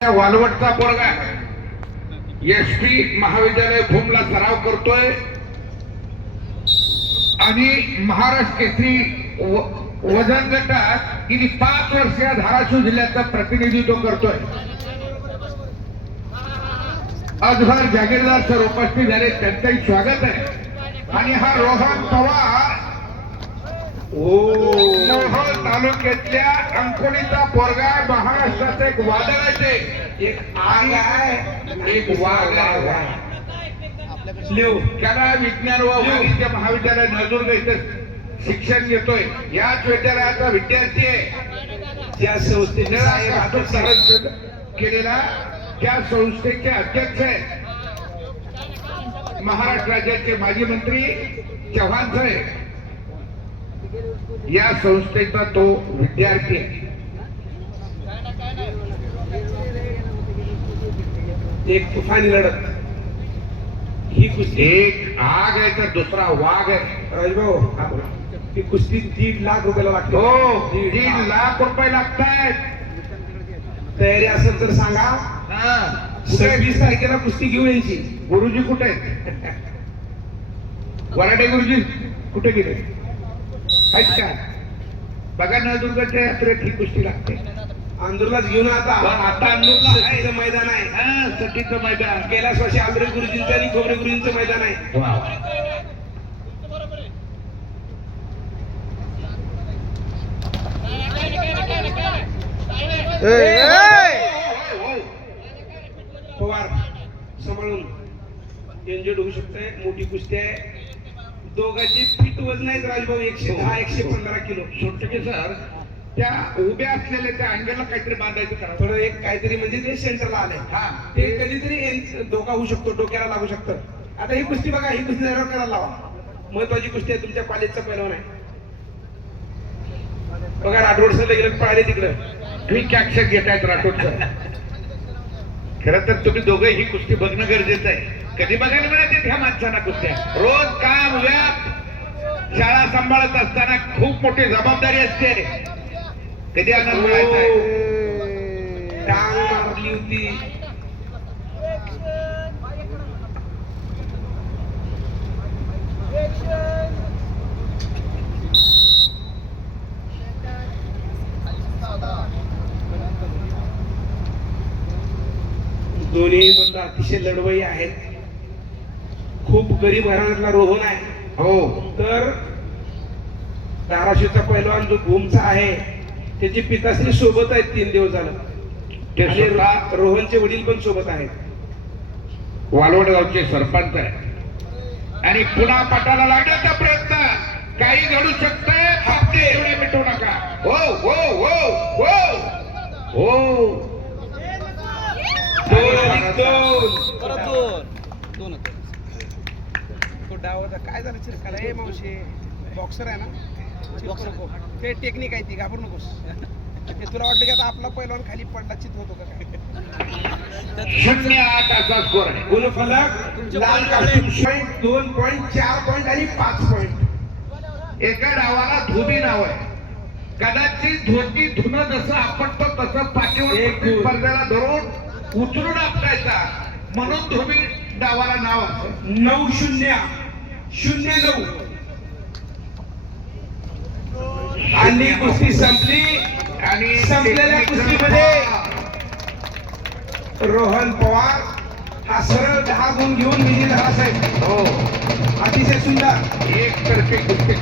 वालवटचा पोरगा S T महाविद्यालय भूमला सराव करतोय. आणि महाराष्ट्र केसरी वजन गटात गेली पाच वर्ष या धाराशिव जिल्ह्याचं प्रतिनिधित्व करतोय. आजभर जागीरदार सर उपस्थित झाले त्यांचंही स्वागत आहे. आणि हा रोहन पवार मोहोळ तालुक्यातल्या अंकोलीचा पोरगा आहे. महाराष्ट्राचं एक वादळ आहे ते. एक आग आहे एक वाघ आहे. त्याला विज्ञान व वाणिज्य महाविद्यालय नळदुर्ग इथं शिक्षण घेतोय. याच विद्यालयाचा विद्यार्थी आहे. त्या आता सरण केलेला त्या संस्थेचे अध्यक्ष आहेत महाराष्ट्र राज्याचे माजी मंत्री चव्हाण साहेब. या संस्थेचा तो विद्यार्थी आहे. एक तुफानी लढत. ही कुस्ती एक आग आहे तर दुसरा वाघ आहे. राजभाऊ. ही कुस्ती दीड लाख रुपयाला लागतो. हो दीड लाख. रुपये लागतायत. तयारी असेल तर सांगा. हा. सव्वीस तारखेला कुस्ती घेऊ यांची गुरुजी कुठे आहेत? वराडे गुरुजी कुठे गेले? आहेत का बघा नळदुर्गाच्या यात्रेत ही कुस्ती लागते. आंदोलनात घेऊन आता. पण आता. सतीचं मैदान आहे. हा सटीचं मैदान. कैलास वर्षी आंबरे गुरुजींचं आणि खोबरे गुरुजींचं मैदान आहे. पवार सांभाळून एनजेड होऊ शकते मोठी कुस्ती आहे. दोघांची फिट वजन आहेत राजभाऊ एकशे दहा एकशे पंधरा किलो. सोटके सर. त्या उभ्या असलेल्या त्या अंगाला काहीतरी बांधायचं करा. थोडं एक काहीतरी म्हणजे ते सेंटरला आले हा. ते कधीतरी धोका होऊ शकतो डोक्याला लागू शकतं. आता ही कुस्ती बघा ही कुस्ती जरा करायला लावा. महत्वाची कुस्ती आहे तुमच्या कॉलेजचा पहिलवान आहे. बघा राठोड सरला गेलं पाहिले तिकडं. क्विक ऍक्शन घेत आहेत राठोड सर खरं तर तुम्ही दोघे ही कुस्ती बघणं गरजेचं आहे. कधी बघायला मिळत ह्या माणसांना कुस्त्या रोज काम व्याप शाळा सांभाळत असताना खूप मोठी जबाबदारी असते. कधी आनंद मिळायचा टांग मारली होती. दोन्ही मुलं अतिशय लढवई आहेत. खूप गरीब घराण्यातला रोहन आहे. हो. तर धाराशिवचा पैलवान जो भूमचा आहे त्याचे पिताश्री सोबत आहेत तीन दिवस झालं. रोहनचे वडील पण सोबत आहेत. वालवड गावचे सरपंच आहे आणि पुन्हा पटाला लागण्याचा प्रयत्न. काही घडू शकतंय मिटवू नका. हो हो हो हो. हो दोन अधिक दोन परत दोन दोन होते तो डाव होता. काय झालं चिरकाला ए मावशी बॉक्सर आहे ना? बॉक्सर ते टेक्निक आहे ती घाबरू नकोस. ते तुला वाटलं की आता आपला पैलवान खाली पडला चित होतो का काय? शून्य आठ असा स्कोर आहे. गुणफलक लाल पॉईंट दोन पॉईंट चार पॉईंट आणि पाच पॉईंट. एका डावाला धोबी नाव आहे. कदाचित धोती धुणं जसं आपटतो तसं पाठीवर. स्पर्धेला धरून उचलून आपटायचा. म्हणून धोबी डावाला नाव असं नऊ शून्य. शून्य नऊ. आणि कुस्ती संपली आणि संपलेल्या कुस्तीमध्ये रोहन पवार हा सरळ दहा गुण घेऊन विजय झाला साहेब. हो. अतिशय सुंदर. एक तर्फे कुस्ती